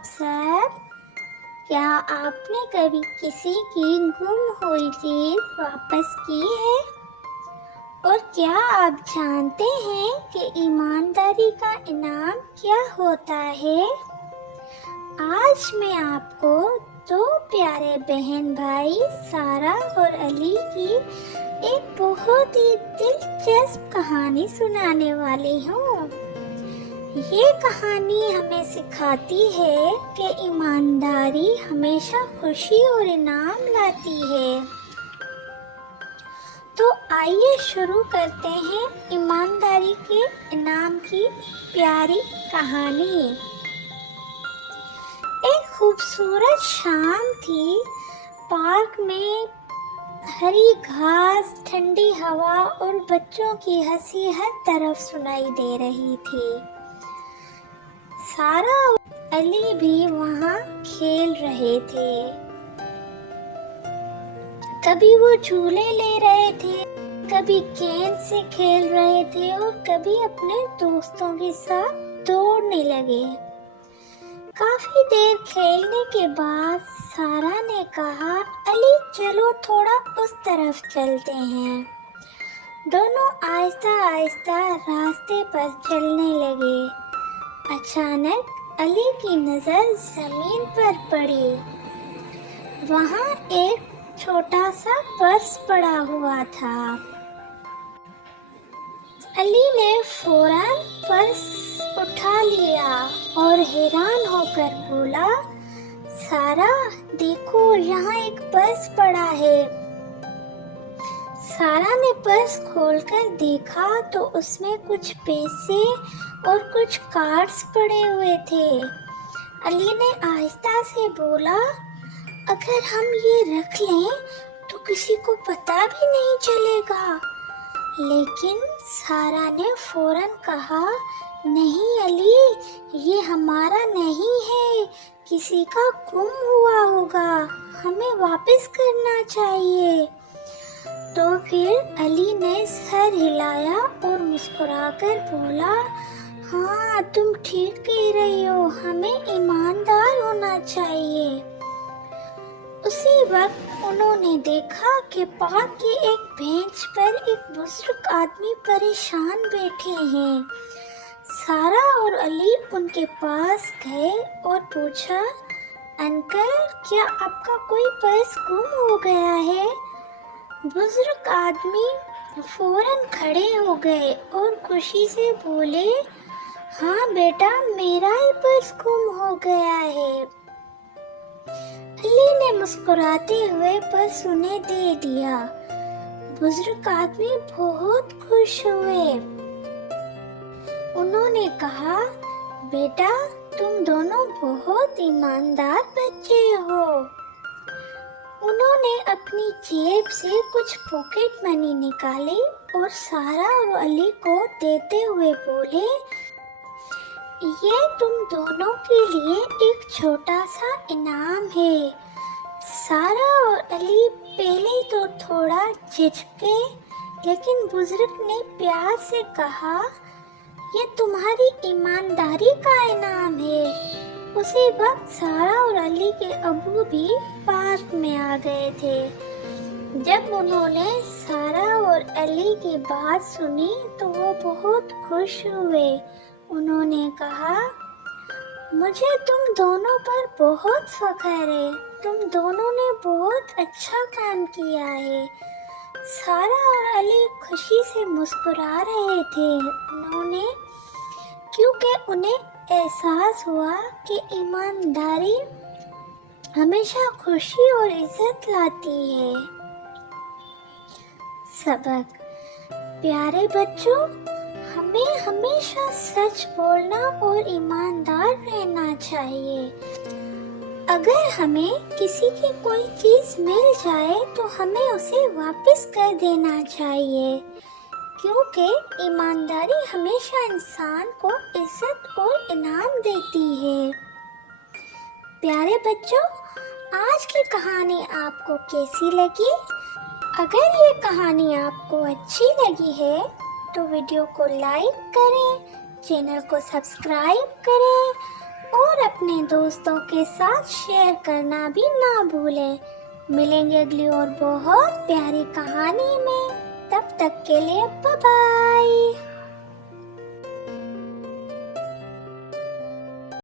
नवाब साहब, क्या आपने कभी किसी की गुम हुई चीज वापस की है? और क्या आप जानते हैं कि ईमानदारी का इनाम क्या होता है? आज मैं आपको दो प्यारे बहन भाई सारा और अली की एक बहुत ही दिलचस्प कहानी सुनाने वाली हूँ। ये कहानी हमें सिखाती है कि ईमानदारी हमेशा खुशी और इनाम लाती है। तो आइए शुरू करते हैं ईमानदारी के इनाम की प्यारी कहानी। एक खूबसूरत शाम थी। पार्क में हरी घास, ठंडी हवा और बच्चों की हंसी हर तरफ सुनाई दे रही थी। सारा और अली भी वहाँ खेल रहे थे। कभी वो झूले ले रहे थे, कभी गेंद से खेल रहे थे और कभी अपने दोस्तों के साथ दौड़ने लगे। काफी देर खेलने के बाद सारा ने कहा, अली चलो थोड़ा उस तरफ चलते हैं। दोनों आहिस्ता आहिस्ता रास्ते पर चलने लगे। अचानक अली की नजर जमीन पर पड़ी। वहाँ एक छोटा सा पर्स पड़ा हुआ था। अली ने फौरन पर्स उठा लिया और हैरान होकर बोला, सारा देखो यहाँ एक पर्स पड़ा है। सारा ने पर्स खोलकर देखा तो उसमें कुछ पैसे और कुछ कार्ड्स पड़े हुए थे। अली ने आहिस्ता से बोला, अगर हम ये रख लें तो किसी को पता भी नहीं चलेगा। लेकिन सारा ने फौरन कहा, नहीं अली, ये हमारा नहीं है, किसी का गुम हुआ होगा, हमें वापस करना चाहिए। तो फिर अली ने सर हिलाया और मुस्कुराकर बोला, हाँ तुम ठीक कह रही हो, हमें ईमानदार होना चाहिए। उसी वक्त उन्होंने देखा कि पार्क की एक बेंच पर एक बुजुर्ग आदमी परेशान बैठे हैं। सारा और अली उनके पास गए और पूछा, अंकल क्या आपका कोई पर्स गुम हो गया है? बुजुर्ग आदमी फौरन खड़े हो गए और खुशी से बोले, हाँ बेटा, मेरा ही पर्स गुम हो गया है। अली ने मुस्कुराते हुए पर्स उन्हें दे दिया। बुजुर्ग आदमी बहुत खुश हुए। उन्होंने कहा, बेटा तुम दोनों बहुत ईमानदार बच्चे हो। उन्होंने अपनी जेब से कुछ पॉकेट मनी निकाली और सारा और अली को देते हुए बोले, ये तुम दोनों के लिए एक छोटा सा इनाम है। सारा और अली पहले तो थोड़ा झिझके, लेकिन बुजुर्ग ने प्यार से कहा, ये तुम्हारी ईमानदारी का इनाम है। उसी वक्त सारा और अली के अब्बू भी पार्क में आ गए थे। जब उन्होंने सारा और अली की बात सुनी तो वो बहुत खुश हुए। उन्होंने कहा, मुझे तुम दोनों पर बहुत फख्र है, तुम दोनों ने बहुत अच्छा काम किया है। सारा और अली खुशी से मुस्कुरा रहे थे। उन्होंने क्योंकि उन्हें एहसास हुआ कि ईमानदारी हमेशा खुशी और इज्जत लाती है। सबक, प्यारे बच्चों, हमें हमेशा सच बोलना और ईमानदार रहना चाहिए। अगर हमें किसी की कोई चीज मिल जाए तो हमें उसे वापस कर देना चाहिए, क्योंकि ईमानदारी हमेशा इंसान को इज्जत और इनाम देती है। प्यारे बच्चों, आज की कहानी आपको कैसी लगी? अगर ये कहानी आपको अच्छी लगी है तो वीडियो को लाइक करें, चैनल को सब्सक्राइब करें اور اپنے دوستوں کے ساتھ شیئر کرنا بھی نہ بھولیں۔ ملیں گے اگلی اور بہت پیاری کہانی میں، تب تک کے لیے بائے بائے۔